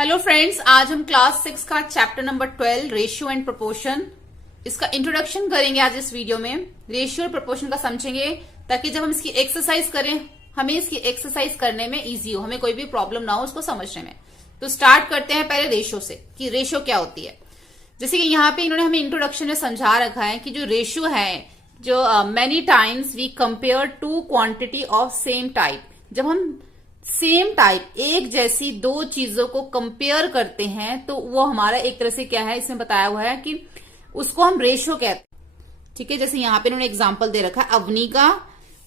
Hello friends, आज हम class 6 का chapter number 12 ratio and proportion इसका इंट्रोडक्शन करेंगे। आज इस वीडियो में रेशियो और प्रोपोर्शन का समझेंगे ताकि जब हम इसकी एक्सरसाइज करें हमें इसकी एक्सरसाइज करने में इजी हो, हमें कोई भी प्रॉब्लम ना हो उसको समझने में। तो स्टार्ट करते हैं पहले रेशियो से कि रेशियो क्या होती है। जैसे कि यहाँ पे इन्होंने हमें इंट्रोडक्शन में समझा रखा है कि जो रेशियो है, जो many times we compare two quantity of same type. जब हम सेम टाइप एक जैसी दो चीजों को कंपेयर करते हैं तो वो हमारा एक तरह से क्या है, इसमें बताया हुआ है कि उसको हम रेशियो कहते हैं। ठीक है, जैसे यहाँ पे उन्होंने एग्जांपल दे रखा है अवनी का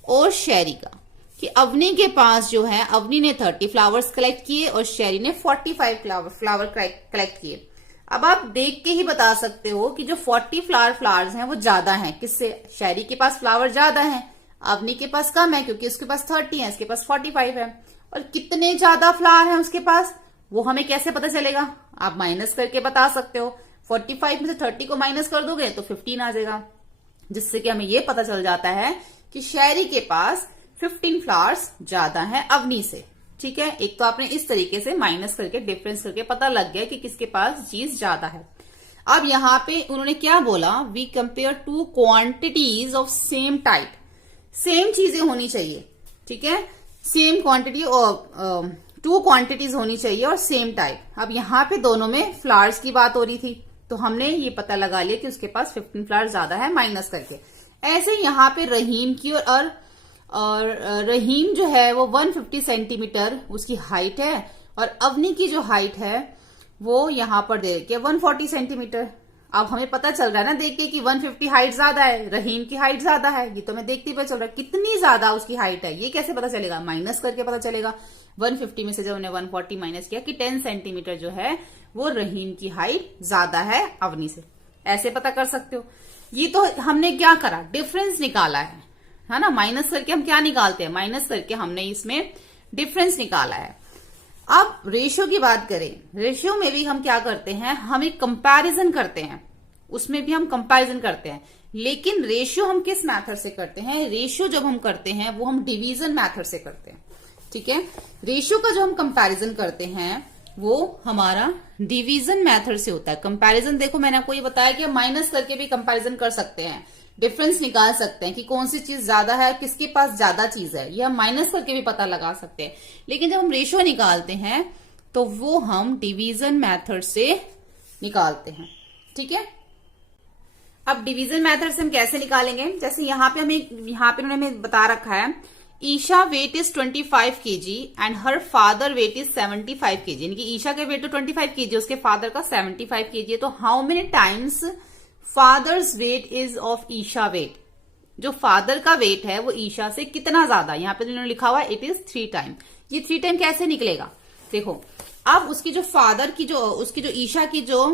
और शैरी का, कि अवनी के पास जो है, अवनी ने 30 फ्लावर्स कलेक्ट किए और शैरी ने 45 फ्लावर कलेक्ट किए। अब आप देख के ही बता सकते हो कि जो 40 फ्लावर्स हैं वो ज्यादा हैं किससे, शैरी के पास फ्लावर ज्यादा हैं, अवनी के पास कम है क्योंकि उसके पास 30 है, इसके पास 45 है। और कितने ज्यादा फ्लावर हैं उसके पास वो हमें कैसे पता चलेगा, आप माइनस करके बता सकते हो। 45 में से 30 को माइनस कर दोगे तो 15 आ जाएगा, जिससे कि हमें ये पता चल जाता है कि शैरी के पास 15 फ्लावर्स ज्यादा है अवनी से। ठीक है, एक तो आपने इस तरीके से माइनस करके डिफरेंस करके पता लग गया कि किसके पास चीज ज्यादा है। अब यहाँ पे उन्होंने क्या बोला, we compare two quantities of same type. Same चीजें होनी चाहिए, ठीक है, सेम क्वांटिटी और टू क्वांटिटीज होनी चाहिए और सेम टाइप। अब यहाँ पे दोनों में फ्लावर्स की बात हो रही थी तो हमने ये पता लगा लिया कि उसके पास 15 फ्लावर्स ज्यादा है माइनस करके। ऐसे यहाँ पे रहीम की और रहीम जो है वो 150 सेंटीमीटर उसकी हाइट है और अवनी की जो हाइट है वो यहाँ पर दे रखी है 140 सेंटीमीटर। अब हमें पता चल रहा है ना देख के कि 150 हाइट ज्यादा है, रहीम की हाइट ज्यादा है, ये तो मैं देखते ही पता चल रहा है। कितनी ज्यादा उसकी हाइट है ये कैसे पता चलेगा, माइनस करके पता चलेगा। 150 में से जब हमने 140 माइनस किया कि 10 सेंटीमीटर जो है वो रहीम की हाइट ज्यादा है अवनी से, ऐसे पता कर सकते हो। ये तो हमने क्या करा, डिफरेंस निकाला है ना। माइनस करके हम क्या निकालते हैं, माइनस करके हमने इसमें डिफरेंस निकाला है। अब रेशियो की बात करें, रेशियो में भी हम क्या करते हैं, हम एक कंपैरिजन करते हैं, उसमें भी हम कंपैरिजन करते हैं। लेकिन रेशियो हम किस मेथड से करते हैं, रेशियो जब हम करते हैं वो हम डिवीजन मेथड से करते हैं। ठीक है, रेशियो का जो हम कंपैरिजन करते हैं वो हमारा डिवीजन मेथड से होता है। कंपैरिजन देखो मैंने आपको ये बताया कि हम माइनस करके भी कंपैरिजन कर सकते हैं, डिफरेंस निकाल सकते हैं कि कौन सी चीज ज्यादा है, किसके पास ज्यादा चीज है, ये हम माइनस करके भी पता लगा सकते हैं। लेकिन जब हम रेशियो निकालते हैं तो वो हम डिवीजन मेथड से निकालते हैं। ठीक है, अब डिवीजन मेथड से हम कैसे निकालेंगे, जैसे यहाँ पे उन्होंने हमें बता रखा है Isha weight is 25 kg and her father weight is 75 kg। यानी कि ईशा का वेट तो 25 kg, उसके फादर का 75 kg है। तो how many times father's weight is of Isha weight, जो फादर का वेट है वो ईशा से कितना ज्यादा, यहाँ पे उन्होंने लिखा हुआ है इट इज 3 टाइम। ये 3 टाइम कैसे निकलेगा, देखो अब उसकी जो फादर की उसकी जो ईशा की जो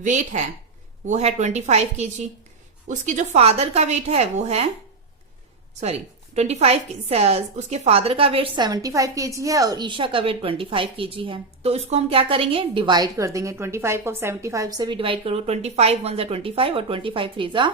वेट है वो है 25 kg, उसके जो फादर का वेट है वो है 25, उसके फादर का वेट 75 kg है और ईशा का वेट 25 kg है। तो इसको हम क्या करेंगे, डिवाइड कर देंगे। 25 को 75 से भी डिवाइड करो, 25 1 जा 25 और 25 3 जा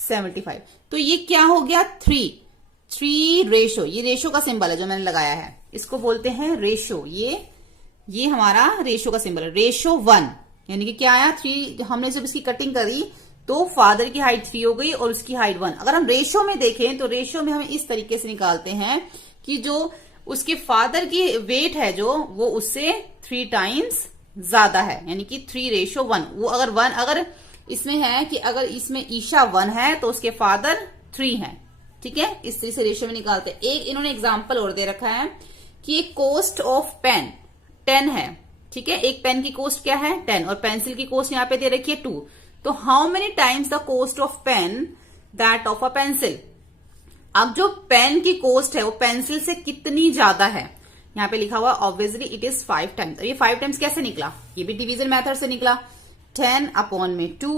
75। तो ये क्या हो गया, 3 रेशो। ये रेशो का सिंबल है जो मैंने लगाया है, इसको बोलते हैं रेशो। ये हमारा रेशो का सिंबल है, रेशो 1। यानी कि क्या आया, 3। हमने जब इसकी कटिंग करी तो फादर की हाइट 3 हो गई और उसकी हाइट 1। अगर हम रेशियो में देखें तो रेशियो में हम इस तरीके से निकालते हैं कि जो उसके फादर की वेट है जो वो उससे 3 टाइम्स ज्यादा है, यानी कि 3:1। वो अगर इसमें है कि अगर इसमें ईशा 1 है तो उसके फादर 3 है। ठीक है, इस तरह से रेशियो में निकालते हैं। एक इन्होंने एग्जाम्पल और दे रखा है कि कॉस्ट ऑफ पेन 10 है। ठीक है, एक पेन की कॉस्ट क्या है 10 और पेंसिल की कॉस्ट यहाँ पे दे रखी है 2। तो how many times the cost of pen that of a pencil. अब जो पेन की कॉस्ट है वो पेंसिल से कितनी ज्यादा है, यहाँ पे लिखा हुआ ऑब्वियसली इट इज 5 टाइम्स। ये 5 टाइम्स कैसे निकला, ये भी डिवीजन मेथड से निकला। 10 अपॉन में 2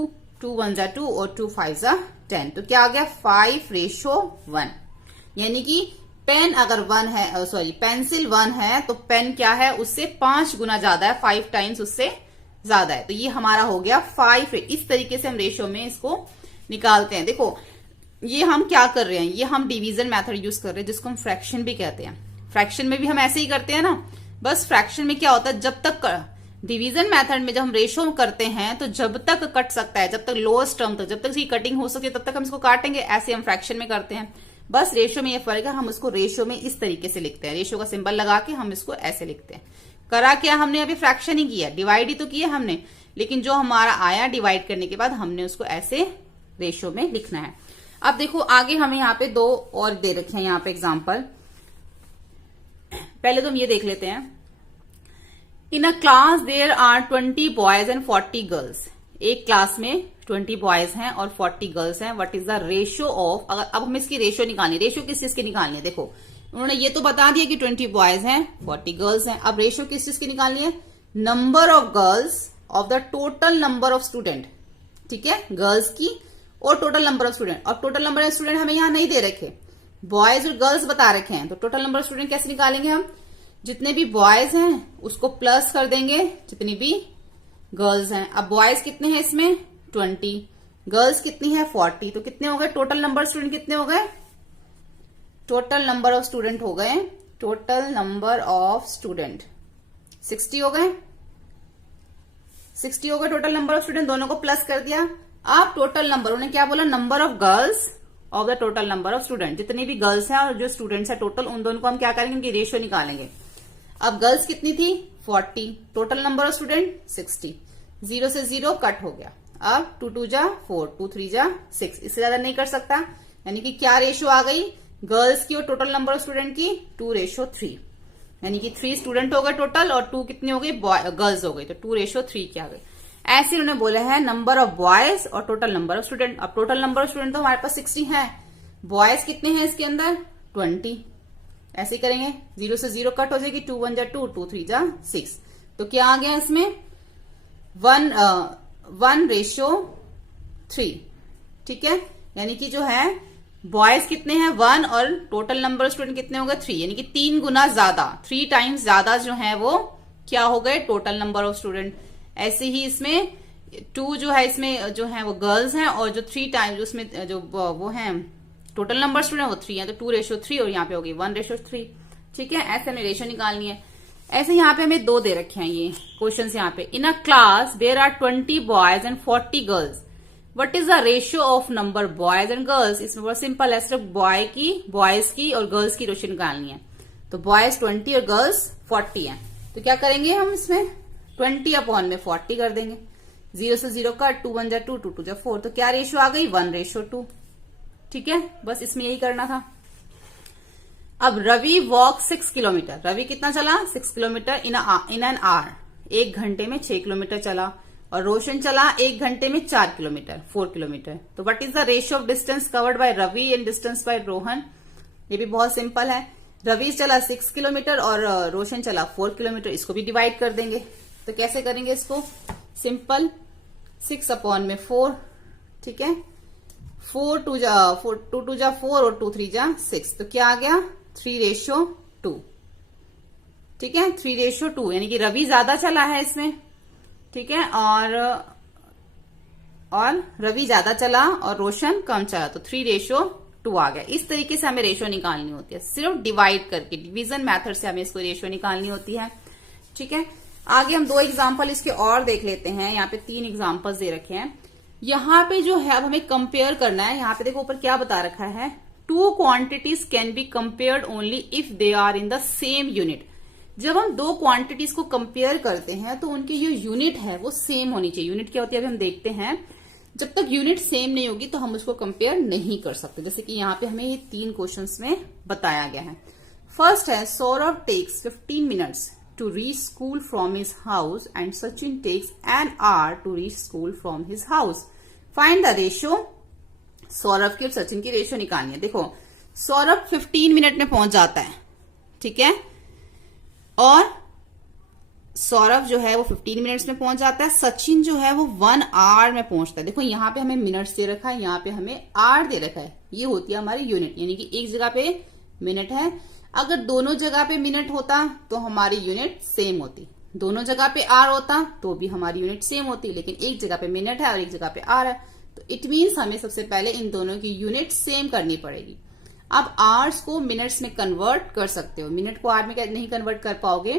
1 जा 2 और 2 5 जा 10। तो क्या आ गया 5:1। यानी कि पेन अगर 1 है, पेंसिल 1 है तो पेन क्या है उससे 5 गुना ज्यादा है, 5 टाइम्स उससे ज्यादा है। तो ये हमारा हो गया 5। इस तरीके से हम रेशियो में इसको निकालते हैं। देखो ये हम क्या कर रहे हैं, ये हम डिवीजन मेथड यूज कर रहे हैं जिसको हम फ्रैक्शन भी कहते हैं। फ्रैक्शन में भी हम ऐसे ही करते हैं ना, बस फ्रैक्शन में क्या होता है, जब तक डिवीजन मेथड में जब हम रेशो करते हैं तो जब तक कट सकता है, जब तक लोएस्ट टर्म तक, जब तक इसकी कटिंग हो सके तब तक हम इसको काटेंगे। ऐसे हम फ्रैक्शन में करते हैं। बस रेशो में ये फर्क है, हम उसको रेशो में इस तरीके से लिखते हैं, रेशो का सिंबल लगा के हम इसको ऐसे लिखते हैं। करा क्या हमने, अभी फ्रैक्शन ही किया, डिवाइड ही तो किया हमने, लेकिन जो हमारा आया डिवाइड करने के बाद हमने उसको ऐसे रेशो में लिखना है। अब देखो आगे हमें यहाँ पे 2 और दे रखे हैं यहाँ पे एग्जाम्पल। पहले तो हम ये देख लेते हैं। In a class there are 20 boys and 40 girls. एक क्लास में 20 बॉयज हैं और 40 गर्ल्स हैं। What is the ratio of, अगर अब हमें इसकी रेशियो निकालनी, रेशियो किस चीज की निकालनी है? देखो उन्होंने ये तो बता दिया कि 20 बॉयज हैं 40 गर्ल्स हैं। अब रेशियो किस चीज की निकालनी है? Number of girls of the total number of student, ठीक है, गर्ल्स की और टोटल नंबर ऑफ स्टूडेंट। और टोटल नंबर ऑफ स्टूडेंट हमें यहां नहीं दे रखे, बॉयज और गर्ल्स बता रखे हैं। तो टोटल नंबर ऑफ स्टूडेंट कैसे निकालेंगे हम? जितने भी बॉयज हैं उसको प्लस कर देंगे जितनी भी गर्ल्स हैं। अब बॉयज कितने हैं इसमें? 20, गर्ल्स कितनी है? 40। तो कितने हो गए टोटल नंबर ऑफ स्टूडेंट? कितने हो गए? टोटल नंबर ऑफ स्टूडेंट हो गए, टोटल नंबर ऑफ स्टूडेंट 60 हो गए, 60 हो गए टोटल नंबर ऑफ स्टूडेंट। दोनों को प्लस कर दिया। अब टोटल नंबर, उन्होंने क्या बोला? Number of girls of the total number of student. जितनी भी गर्ल्स हैं और जो स्टूडेंट्स हैं टोटल, उन दोनों को हम क्या करेंगे? उनकी रेशियो निकालेंगे। अब गर्ल्स कितनी थी? 40, टोटल नंबर ऑफ स्टूडेंट 60। 0 से 0 कट हो गया। अब 2 2 जा 4, 2 3 जा 6, इससे ज्यादा नहीं कर सकता। यानी कि क्या रेशियो आ गई गर्ल्स की और टोटल नंबर ऑफ स्टूडेंट की? 2:3। यानी कि 3 स्टूडेंट हो गए टोटल और 2 कितनी हो गई? गर्ल्स हो गई। तो 2:3 की आ गई। ऐसे उन्होंने बोला है नंबर ऑफ बॉयज और टोटल नंबर ऑफ स्टूडेंट। अब टोटल नंबर ऑफ स्टूडेंट तो हमारे पास 60 है, बॉयज कितने हैं इसके अंदर? 20। ऐसे करेंगे, 0 से 0 कट हो जाएगी, 2 1 जा 2, 2 3 जा 6। तो क्या आ गया इसमें? 1:3, ठीक है। यानी कि जो है बॉयज कितने हैं? 1 और टोटल नंबर ऑफ स्टूडेंट कितने हो गए? 3। यानी कि 3 गुना ज्यादा, 3 टाइम्स ज्यादा जो है वो क्या हो गए? Total number of student. ऐसे ही इसमें 2 जो है, इसमें जो है वो गर्ल्स हैं और जो 3 टाइम्स उसमें जो वो हैं टोटल नंबर स्टूडेंट वो 3 है। तो 2:3 और यहाँ पे होगी 1:3, ठीक है। ऐसे हमें रेशियो निकालनी है। ऐसे यहाँ पे हमें 2 दे रखे हैं ये क्वेश्चन यहाँ पे। In a class there are 20 boys and 40 girls. What is the ratio of number boys and girls? इसमें बहुत सिंपल है, सिर्फ बॉयज की और गर्ल्स की रेशियो निकालनी है। तो बॉयज 20 और गर्ल्स 40 है। तो क्या करेंगे हम इसमें? 20/40 कर देंगे। 0 से 0 कट, 2 1 जा 2, 2 2 जा 4। तो क्या रेशियो आ गई? 1:2, ठीक है। बस इसमें यही करना था। अब रवि वॉक 6 किलोमीटर। रवि कितना चला? 6 किलोमीटर इन एन आवर। 1 घंटे में 6 किलोमीटर चला। और रोशन चला 1 घंटे में 4 किलोमीटर, 4 किलोमीटर। तो what is the ratio of distance covered by Ravi and distance by Rohan? ये भी बहुत सिंपल है। रवि चला 6 किलोमीटर और रोशन चला 4 किलोमीटर। इसको भी डिवाइड कर देंगे। तो कैसे करेंगे इसको? सिंपल, 6/4, ठीक है। 4 2 जा 4 और 2 3 जा 6। तो क्या आ गया? 3:2, ठीक है। 3:2 यानी कि रवि ज्यादा चला है इसमें, ठीक है। और रवि ज्यादा चला और रोशन कम चला, तो 3:2 आ गया। इस तरीके से हमें रेशियो निकालनी होती है, सिर्फ डिवाइड करके, डिवीजन मेथड से हमें इसको रेशियो निकालनी होती है, ठीक है। आगे हम 2 एग्जाम्पल इसके और देख लेते हैं। यहाँ पे 3 एग्जाम्पल्स दे रखे हैं। यहाँ पे जो है अब हमें कंपेयर करना है। यहाँ पे देखो ऊपर क्या बता रखा है? 2 quantities can be compared only if they are in the same unit. जब हम 2 क्वांटिटीज को कंपेयर करते हैं तो उनकी जो यूनिट है वो सेम होनी चाहिए। यूनिट क्या होती है अभी हम देखते हैं। जब तक यूनिट सेम नहीं होगी तो हम उसको कंपेयर नहीं कर सकते। जैसे कि यहाँ पे हमें ये 3 क्वेश्चंस में बताया गया है। फर्स्ट है, Saurabh takes 15 minutes to reach school from his house and Sachin takes an hour to reach school from his house. Find the ratio. Saurabh की और सचिन की रेशियो निकालनी है। देखो सौरभ 15 मिनट में पहुंच जाता है, ठीक है, और सौरभ जो है वो 15 मिनट्स में पहुंच जाता है। सचिन जो है वो 1 आवर में पहुंचता है। देखो यहाँ पे हमें मिनट्स दे रखा है, यहाँ पे हमें आवर दे रखा है। ये होती है हमारी यूनिट, यानी कि एक जगह पे मिनट है। अगर दोनों जगह पे मिनट होता तो हमारी यूनिट सेम होती। दोनों जगह पे आर होता तो भी हमारी यूनिट सेम होती, लेकिन एक जगह पे मिनट है और एक जगह पे आर है, तो इट मीन्स हमें सबसे पहले इन दोनों की यूनिट सेम करनी पड़ेगी। अब आवर्स को मिनट्स में कन्वर्ट कर सकते हो, मिनट को आर में नहीं कन्वर्ट कर पाओगे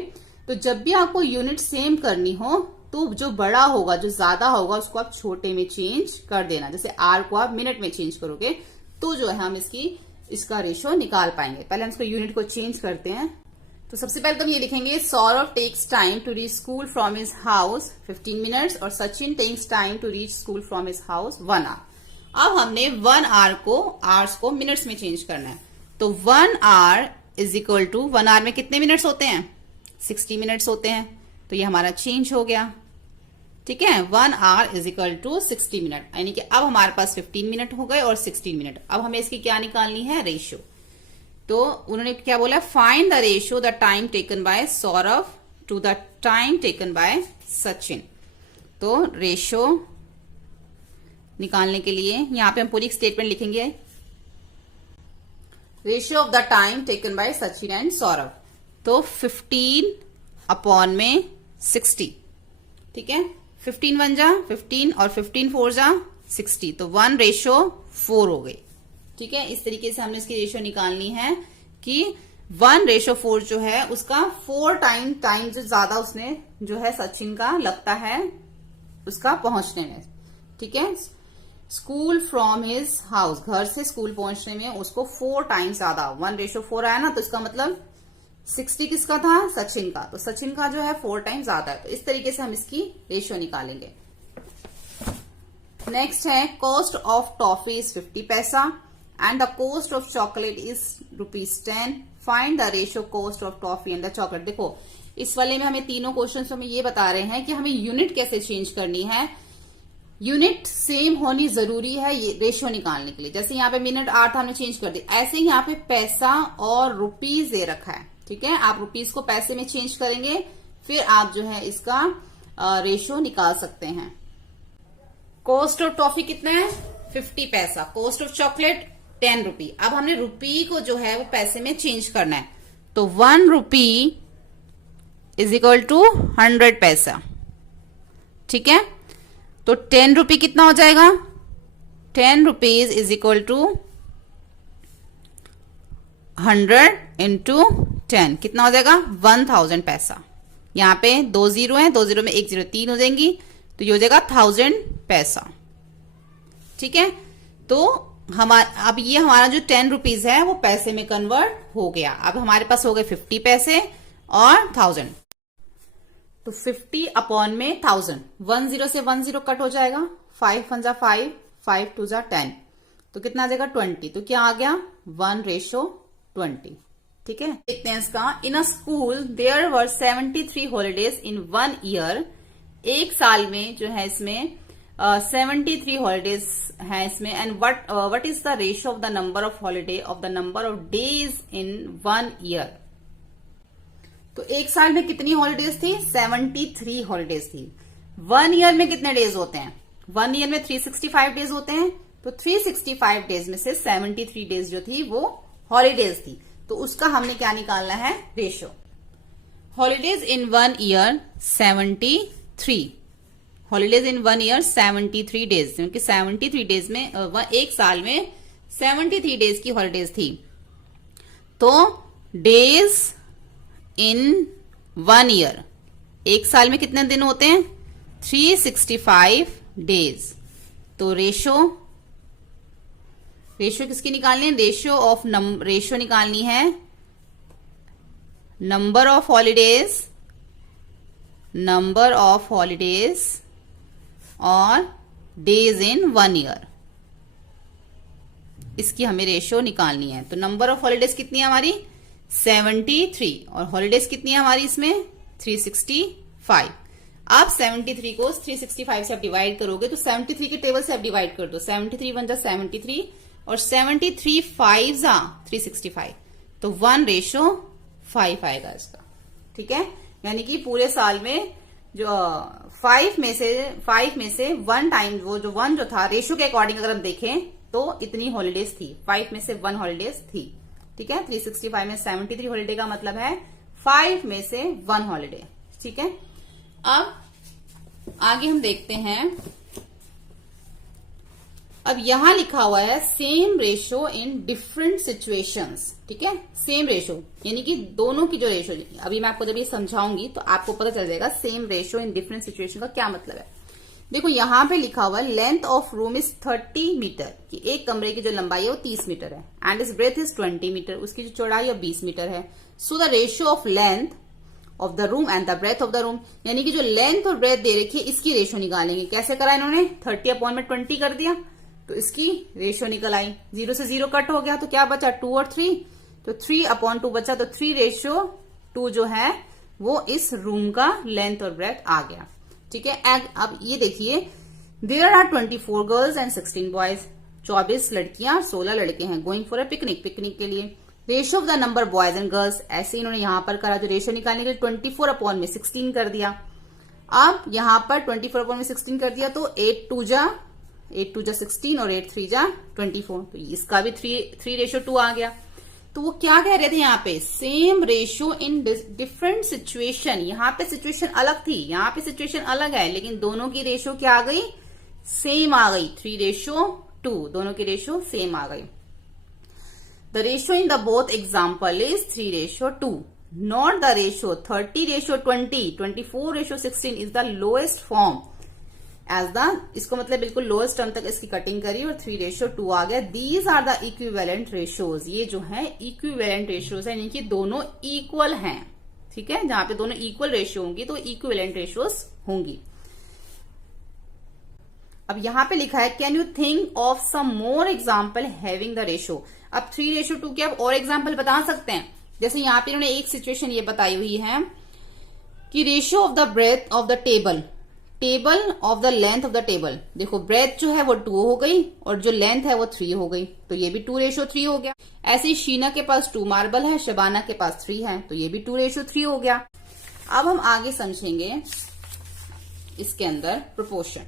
तो जब भी आपको यूनिट सेम करनी हो तो जो बड़ा होगा, जो ज्यादा होगा, उसको आप छोटे में चेंज कर देना। जैसे आर को आप मिनट में चेंज करोगे तो जो है हम इसका रेशो निकाल पाएंगे। पहले हम इसको यूनिट को चेंज करते हैं। तो सबसे पहले तो हम ये लिखेंगे, Saurabh takes time to reach school from his house 15 minutes और Sachin takes time to reach school from his house 1 hour. अब हमने 1 आवर को आवर्स को मिनट्स में चेंज करना है। तो 1 hour is equal to 1 hour में कितने मिनट्स होते हैं? 60 मिनट्स होते हैं। तो ये हमारा चेंज हो गया, ठीक है। 1 hour is equal to 60 minute, यानी कि अब हमारे पास 15 मिनट हो गए और 16 मिनट। अब हमें इसकी क्या निकालनी है? रेशियो। तो उन्होंने क्या बोला? Find the ratio the time taken by Saurabh to the time taken by Sachin. तो रेशियो निकालने के लिए यहां पे हम पूरी स्टेटमेंट लिखेंगे, ratio of the time taken by Sachin and Saurabh. तो 15 अपॉन में 60, ठीक है। 15 1 जा 15 और 15 4 जा 60, तो 1:4 हो गई, ठीक है। इस तरीके से हमने इसकी रेशियो निकालनी है कि 1:4 जो है उसका 4 टाइम जो ज्यादा उसने जो है सचिन का लगता है उसका पहुंचने में, ठीक है। स्कूल फ्रॉम हिज हाउस, घर से स्कूल पहुंचने में उसको 4 टाइम ज्यादा, 1:4 आया ना, तो इसका मतलब 60 किसका था? सचिन का। तो सचिन का जो है 4 टाइम ज्यादा है। तो इस तरीके से हम इसकी रेशियो निकालेंगे। नेक्स्ट है, कॉस्ट ऑफ टॉफी इज 50 पैसा and the cost of chocolate is ₹10। Find the ratio cost of toffee and the chocolate. देखो इस वाले में हमें तीनों क्वेश्चन में ये बता रहे हैं कि हमें यूनिट कैसे चेंज करनी है। यूनिट सेम होनी जरूरी है ये रेशियो निकालने के लिए। जैसे यहाँ पे मिनट 8 हमने चेंज कर दी, ऐसे ही यहाँ पे पैसा और रुपीज दे रखा है, ठीक है। आप रुपीज को पैसे में चेंज करेंगे, फिर आप जो है इसका रेशियो निकाल सकते हैं। कॉस्ट ऑफ टॉफी कितना है? 50 पैसा। कॉस्ट ऑफ चॉकलेट 10 रुपी। अब हमने रुपी को जो है वो पैसे में चेंज करना है। तो 1 रुपी इज इक्वल टू 100 पैसा, ठीक है। तो 10 रुपी कितना हो जाएगा? 10 rupees is equal to 100 into 10, कितना हो जाएगा? 1000 पैसा। यहां पे 2 जीरो है, 2 जीरो में 1 जीरो 3 हो जाएंगी, तो ये हो जाएगा 1000 पैसा, ठीक है। तो अब ये हमारा जो 10 रुपीज है वो पैसे में कन्वर्ट हो गया। अब हमारे पास हो गए 50 पैसे और 1000। तो 50 अपॉन में 1000, 1 जीरो से 1 जीरो कट हो जाएगा, 5 1 जा 5, 5 2 जा 10, तो कितना आ जाएगा? 20। तो क्या आ गया? 1:20, ठीक है। देखते हैं इसका। In a school there were 73 holidays in 1 year. एक साल में जो है इसमें 73 हॉलीडेज है इसमें। And what is the ratio of the number of holiday of the number of days in 1 year. तो एक साल में कितनी हॉलीडेज थी? 73 हॉलीडेज थी। 1 ईयर में कितने डेज होते हैं? 1 ईयर में 365 डेज होते हैं। तो 365 डेज में से 73 डेज जो थी वो हॉलीडेज थी। तो उसका हमने क्या निकालना है? Ratio. Holidays in 1 year 73, holidays in 1 year 73 days, क्योंकि 73 डेज में एक साल में 73 डेज की हॉलीडेज थी। तो डेज इन 1 ईयर, एक साल में कितने दिन होते हैं? 365 डेज। तो रेशियो किसकी निकालनी है? रेशियो निकालनी है नंबर ऑफ हॉलीडेज और डेज इन 1 ईयर। इसकी हमें रेशियो निकालनी है। तो नंबर ऑफ हॉलीडेज कितनी है हमारी? 73 और हॉलीडेज कितनी है हमारी इसमें? 365। आप 73 को 365 से आप डिवाइड करोगे तो 73 के टेबल से आप डिवाइड कर दो। 73 1 जा 73 और 73 5 जा 365, तो 1:5 आएगा इसका, ठीक है। यानी कि पूरे साल में जो 5 में से 1 टाइम वो जो 1 जो था रेशियो के अकॉर्डिंग अगर हम देखें तो इतनी हॉलीडेज थी, 5 में से 1 हॉलीडेज थी, ठीक है। 365 में 73 हॉलीडे का मतलब है 5 में से 1 हॉलीडे, ठीक है। अब आगे हम देखते हैं अब यहां लिखा हुआ है same ratio in different situations, ठीक है, सेम रेशो यानी कि दोनों की जो रेशो, अभी मैं आपको जब ये समझाऊंगी तो आपको पता चल जाएगा same ratio in different situation का क्या मतलब है। देखो यहां पे लिखा हुआ है length of room is 30 metre, कि एक कमरे की जो लंबाई है वो 30 मीटर है, and is breadth is 20 metre, उसकी जो चौड़ाई है 20 मीटर है। So the ratio of length of the room and the breadth of the room, यानी कि जो लेंथ और ब्रेथ दे रखी है इसकी रेशो निकालेंगे। कैसे करा इन्होंने, 30/20 कर दिया तो इसकी रेशो निकल आई, 0 से 0 कट हो गया तो क्या बचा 2 और 3, तो 3/2 बचा, तो 3:2 जो है वो इस रूम का लेंथ और ब्रेथ आ गया, ठीक है। अब ये देखिए there are 24 girls and 16 boys, 24 लड़कियां 16 लड़के हैं, going for a picnic, picnic के लिए। Ratio of the number boys and girls, ऐसे इन्होंने यहां पर करा, जो रेशियो निकालने के लिए 24/16 कर दिया। अब यहां पर 24/16 कर दिया तो 8 2 जा 16 और 8 3 जा 24, तो इसका भी 3:2 आ गया। तो वो क्या कह रहे थे यहाँ पे, same ratio in different situation, यहाँ पे सिचुएशन अलग थी, यहाँ पे सिचुएशन अलग है, लेकिन दोनों की रेशियो क्या आ गई, सेम आ गई, 3:2, दोनों की रेशियो सेम आ गई। The ratio in the both example is 3:2, not the ratio 30:20, 24:16 is the lowest form as the, इसको मतलब बिल्कुल लोएस्ट टर्म तक इसकी कटिंग करी और 3:2 आ गया। These are the equivalent ratios, ये जो है इक्विवेलेंट रेशियोज है, यानी कि दोनों इक्वल हैं, ठीक है, जहां पे दोनों इक्वल रेशियो होंगी तो इक्विवेलेंट रेशियोज होंगी। अब यहां पे लिखा है can you think of some more example having the ratio. अब 3:2 के अब और एग्जाम्पल बता सकते हैं, जैसे यहां पे इन्होंने एक सिचुएशन ये बताई हुई है कि ratio of the breadth of the table of the length of the table, देखो ब्रेथ जो है वो 2 हो गई और जो लेंथ है वो 3 हो गई, तो ये भी 2:3 हो गया। ऐसे ही शीना के पास 2 मार्बल है, शबाना के पास 3 है, तो ये भी 2:3 हो गया। अब हम आगे समझेंगे इसके अंदर प्रोपोर्शन,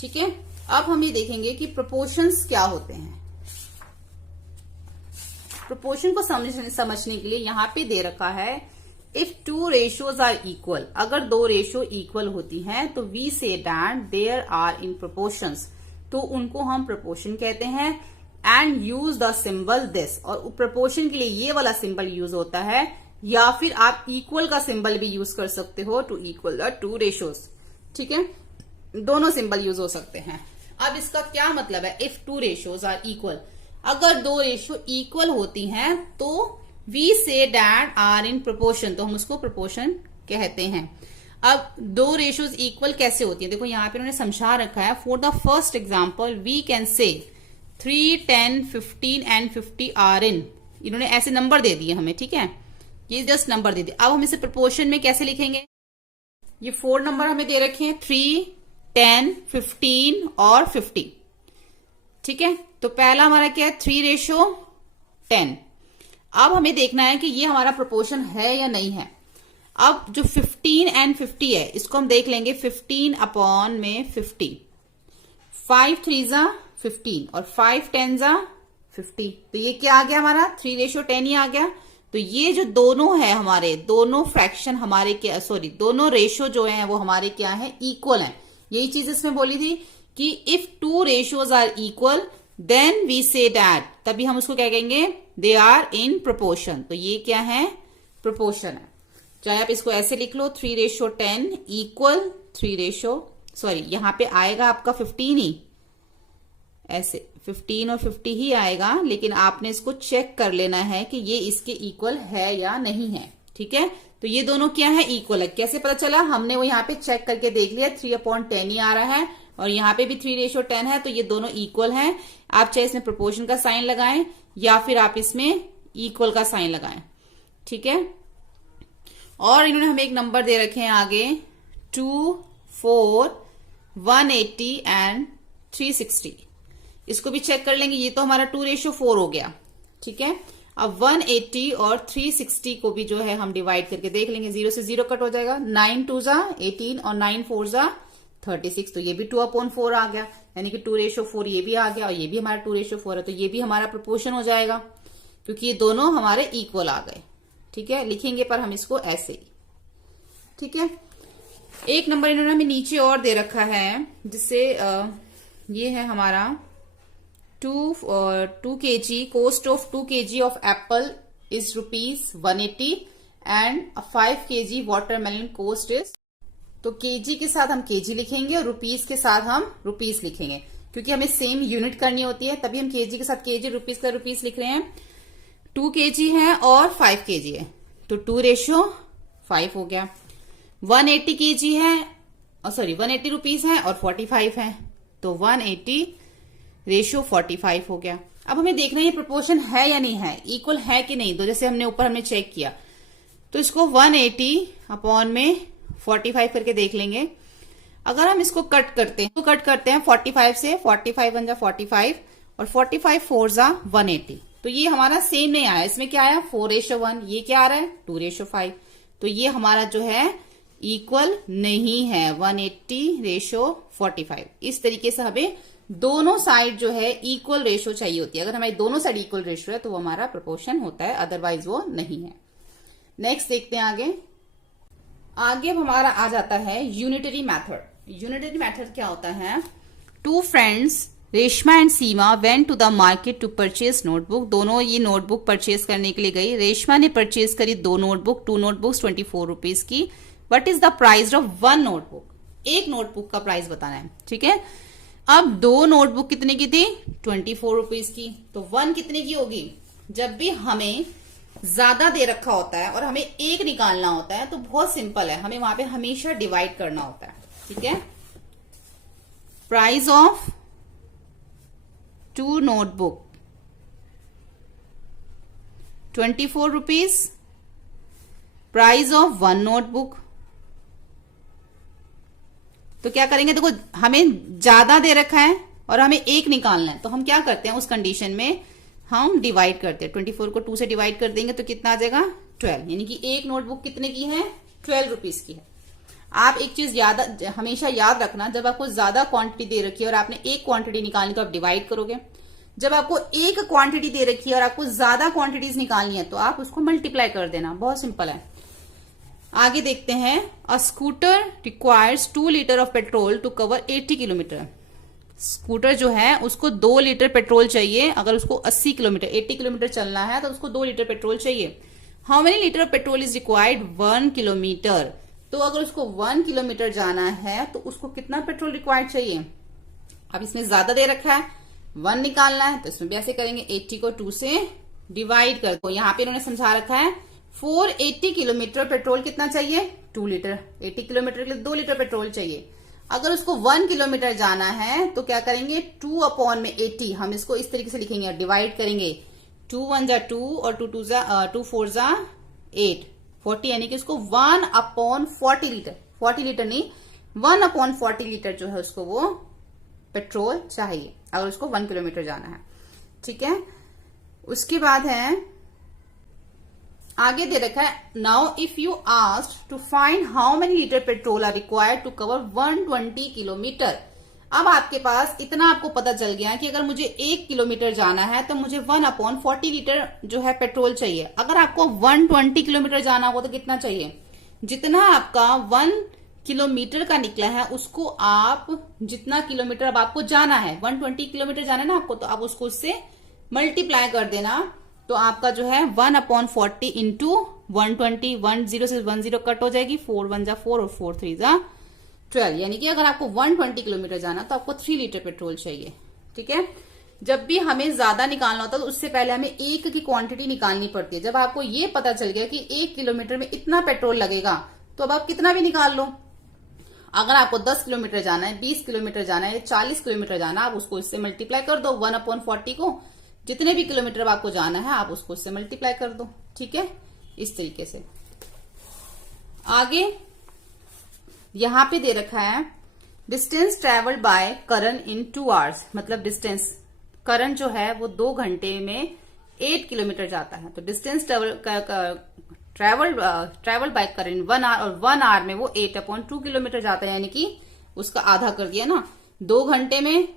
ठीक है। अब हम ये देखेंगे कि प्रोपोर्शंस क्या होते हैं। प्रोपोर्शन को समझने के लिए यहां पे दे रखा है इफ 2 ratios आर इक्वल, अगर 2 रेशियो इक्वल होती हैं तो we say that there are in proportions, तो उनको हम प्रोपोर्शन कहते हैं। And use the symbol this, और प्रोपोर्शन के लिए ये वाला सिंबल यूज होता है, या फिर आप इक्वल का सिंबल भी यूज कर सकते हो टू इक्वल द 2 ratios, ठीक है, दोनों सिंबल यूज हो सकते हैं। अब इसका क्या मतलब है, इफ 2 ratios आर इक्वल, अगर 2 रेशियो इक्वल होती हैं तो we say that are in proportion, तो हम उसको प्रोपोर्शन कहते हैं। अब 2 रेशियोज इक्वल कैसे होती है, देखो यहां पे उन्होंने समझा रखा है। For the first example we can say 3, 10, 15 and 50 are in, इन्होंने ऐसे नंबर दे दिए हमें, ठीक है, ये जस्ट नंबर दे दिए। अब हम इसे प्रोपोर्शन में कैसे लिखेंगे, ये 4 नंबर हमें दे रखे हैं, 3, 10, 15 और 50, ठीक है। तो पहला हमारा क्या है 3:10। अब हमें देखना है कि ये हमारा प्रोपोर्शन है या नहीं है। अब जो 15 एंड 50 है इसको हम देख लेंगे, 15/50, 5 3 जा 15 और 5 10 जा 50, तो ये क्या आ गया हमारा 3:10 ही आ गया। तो ये जो दोनों है हमारे, दोनों फ्रैक्शन हमारे क्या, सॉरी दोनों रेशियो जो है वो हमारे क्या है, इक्वल है। यही चीज इसमें बोली थी कि if 2 ratios are equal then we say that, तभी हम उसको क्या कहेंगे, दे आर इन प्रोपोर्शन। तो ये क्या है, प्रोपोर्शन है। चाहे आप इसको ऐसे लिख लो 3:10 इक्वल 3 यहां पे आएगा आपका 15 ही, ऐसे 15 और 50 ही आएगा, लेकिन आपने इसको चेक कर लेना है कि ये इसके इक्वल है या नहीं है, ठीक है। तो ये दोनों क्या है, इक्वल है। कैसे पता चला, हमने वो यहाँ पे चेक करके देख लिया, 3/10 ही आ रहा है और यहाँ पे भी 3:10 है, तो ये दोनों इक्वल हैं। आप चाहे इसमें प्रोपोर्शन का साइन लगाएं या फिर आप इसमें इक्वल का साइन लगाएं, ठीक है। और इन्होंने हमें एक नंबर दे रखे हैं आगे 2, 4, 180 एंड 360, इसको भी चेक कर लेंगे। ये तो हमारा 2:4 हो गया, ठीक है। अब 180 और 360 को भी जो है हम डिवाइड करके देख लेंगे, 0 से 0 कट हो जाएगा, 9 2 जा 18 और 9 4 जा 36, तो ये भी 2/4 आ गया, यानी कि 2:4 ये भी आ गया और ये भी हमारा 2:4 है, तो ये भी हमारा प्रोपोर्शन हो जाएगा क्योंकि ये दोनों हमारे इक्वल आ गए, ठीक है। लिखेंगे पर हम इसको ऐसे ही, ठीक है। एक नंबर इन्होंने हमें नीचे और दे रखा है जिससे ये है हमारा 2 kg, cost of 2 kg of apple is ₹180 and 5 kg watermelon cost is, तो केजी के साथ हम केजी लिखेंगे और रुपीस के साथ हम रुपीस लिखेंगे, क्योंकि हमें सेम यूनिट करनी होती है, तभी हम केजी के साथ केजी, रुपीस का रुपीस लिख रहे हैं। 2 kg है और 5 kg है, तो 2:5 हो गया। 180 kg है, 180 रुपीस है और 45 है, तो 180:45 हो गया। अब हमें देखना है ये प्रोपोर्शन है या नहीं है, इक्वल है कि नहीं। तो जैसे हमने ऊपर हमने चेक किया, तो इसको 180/45 करके देख लेंगे। अगर हम इसको कट करते हैं तो कट करते हैं 45 से, 45 1 जा 45 और 45 4 जा 180, तो ये हमारा सेम नहीं आया। इसमें क्या आया 4:1, ये क्या आ रहा है 2:5, तो ये हमारा जो है इक्वल नहीं है 180:45। इस तरीके से हमें दोनों साइड जो है इक्वल रेशो चाहिए होती है। अगर हमारी दोनों साइड इक्वल रेशो है तो वो हमारा प्रोपोर्शन होता है, अदरवाइज वो नहीं है। नेक्स्ट देखते हैं आगे अब हमारा आ जाता है यूनिटरी मेथड। यूनिटरी मेथड क्या होता है, 2 friends Reshma and Seema went to the market to purchase notebook. दोनों ये नोटबुक परचेज करने के लिए गई। रेशमा ने परचेज करी 2 नोटबुक, 2 नोटबुक्स 24 रुपीज की। What is the price of 1 notebook, एक नोटबुक का प्राइस बताना है, ठीक है। अब 2 नोटबुक कितने की थी 24 रुपीज की, तो 1 कितने की होगी। जब भी हमें ज्यादा दे रखा होता है और हमें एक निकालना होता है तो बहुत सिंपल है, हमें वहां पे हमेशा डिवाइड करना होता है, ठीक है। Price of 2 notebook 24 rupees, price of 1 notebook. तो क्या करेंगे, देखो हमें ज्यादा दे रखा है और हमें एक निकालना है, तो हम क्या करते हैं उस कंडीशन में हम डिवाइड करते हैं। 24 को 2 से डिवाइड कर देंगे तो कितना आ जाएगा 12, यानी कि एक नोटबुक कितने की है 12 रुपीज की है। आप एक चीज हमेशा याद रखना, जब आपको ज्यादा क्वांटिटी दे रखी है और आपने एक क्वांटिटी निकालनी तो आप डिवाइड करोगे। जब आपको एक क्वांटिटी दे रखी है और आपको ज्यादा क्वांटिटीज निकालनी है तो आप उसको मल्टीप्लाई कर देना, बहुत सिंपल है। आगे देखते हैं, a scooter requires 2 litre of petrol to cover 80 kilometre. Scooter जो है उसको 2 लीटर पेट्रोल चाहिए, अगर उसको 80 किलोमीटर चलना है तो उसको 2 लीटर पेट्रोल चाहिए। How many litre of petrol is required 1 kilometre, तो अगर उसको 1 किलोमीटर जाना है तो उसको कितना पेट्रोल रिक्वायर्ड चाहिए। अब इसमें ज्यादा दे रखा है, 1 निकालना है तो इसमें भी ऐसे करेंगे, 80 को 2 से डिवाइड कर दो। यहाँ पे इन्होंने समझा रखा है 480 किलोमीटर पेट्रोल कितना चाहिए 2 लीटर, 80 किलोमीटर के लिए 2 लीटर पेट्रोल चाहिए। अगर उसको 1 किलोमीटर जाना है तो क्या करेंगे 2/80, हम इसको इस तरीके से लिखेंगे, डिवाइड करेंगे। 2 1 जा 2 और 2 4 जा 8, 40, यानी कि उसको 1/40 लीटर, 40 लीटर नहीं 1/40 लीटर जो है उसको वो पेट्रोल चाहिए अगर उसको 1 किलोमीटर जाना है, ठीक है। उसके बाद है आगे दे रखा है, now if you asked to find how many litre petrol are required to cover 120 kilometre. अब आपके पास इतना आपको पता चल गया कि अगर मुझे 1 किलोमीटर जाना है तो मुझे 1/40 लीटर जो है पेट्रोल चाहिए। अगर आपको 120 किलोमीटर जाना हो तो कितना चाहिए, जितना आपका 1 किलोमीटर का निकला है उसको आप जितना किलोमीटर अब आपको जाना है 120 किलोमीटर जाना है ना आपको, तो आप उसको उससे मल्टीप्लाई कर देना, तो आपका जो है 1/40 इंटू 120, 10 से 10 कट हो जाएगी, 4 1 जा 4 और 4 3 जा 12, यानी कि अगर आपको 120 किलोमीटर जाना तो आपको 3 लीटर पेट्रोल चाहिए, ठीक है। जब भी हमें ज्यादा निकालना होता है तो उससे पहले हमें एक की क्वांटिटी निकालनी पड़ती है। जब आपको ये पता चल गया कि 1 किलोमीटर में इतना पेट्रोल लगेगा तो अब आप कितना भी निकाल लो। अगर आपको 10 किलोमीटर जाना है, 20 किलोमीटर जाना है, 40 किलोमीटर जाना है, आप उसको इससे मल्टीप्लाई कर दो 1/40 को, जितने भी किलोमीटर आपको जाना है आप उसको इससे मल्टीप्लाई कर दो, ठीक है, इस तरीके से। आगे यहां पे दे रखा है distance travelled by Karan in 2 hours, मतलब डिस्टेंस करण जो है वो 2 घंटे में 8 किलोमीटर जाता है, तो distance travel by Karan 1 hour, और 1 आवर में वो 8/2 किलोमीटर जाता है, यानी कि उसका आधा कर दिया ना, 2 घंटे में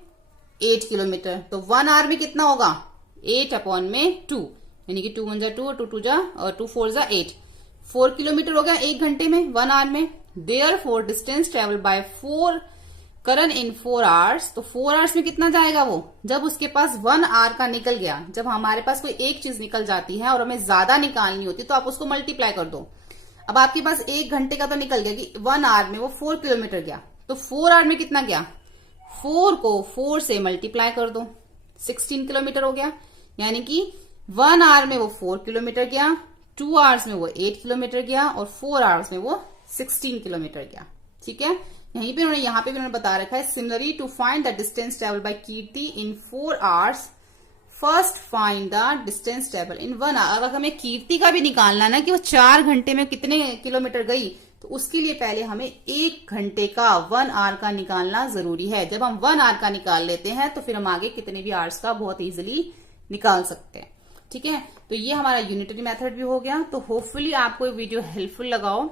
8 किलोमीटर, तो 1 आवर में कितना होगा 8/2, यानी कि 2 1 जा 2 और 2 2 जा और 2 4 जा 8, 4 किलोमीटर हो गया 1 घंटे में 1 आवर में। देयरफॉर डिस्टेंस ट्रेवल बाय 4 करण इन 4 आवर्स, तो 4 आवर्स में कितना जाएगा वो, जब उसके पास 1 आवर का निकल गया। जब हमारे पास कोई एक चीज निकल जाती है और हमें ज्यादा निकालनी होती है तो आप उसको मल्टीप्लाई कर दो। अब आपके पास 1 घंटे का तो निकल गया कि 1 आवर में वो 4 किलोमीटर गया, तो 4 आवर में कितना गया, 4 को 4 से मल्टीप्लाई कर दो, 16 किलोमीटर हो गया। यानी कि 1 आवर में वो 4 किलोमीटर गया, 2 आवर्स में वो 8 किलोमीटर गया और 4 आवर्स में वो 16 किलोमीटर गया। ठीक है, यहीं पे उन्होंने यहाँ पे भी उन्होंने बता रखा है, similarly to find the distance travel by Kirti in 4 hours first find the distance travel in 1 hour. अगर हमें कीर्ति का भी निकालना ना कि वो 4 घंटे में कितने किलोमीटर गई, तो उसके लिए पहले हमें 1 घंटे का 1 आवर का निकालना जरूरी है। जब हम 1 आवर का निकाल लेते हैं तो फिर हम आगे कितने भी आवर्स का बहुत इजिली निकाल सकते हैं। ठीक है, तो ये हमारा यूनिटरी मेथड भी हो गया। तो होपफुली आपको ये वीडियो हेल्पफुल लगाओ।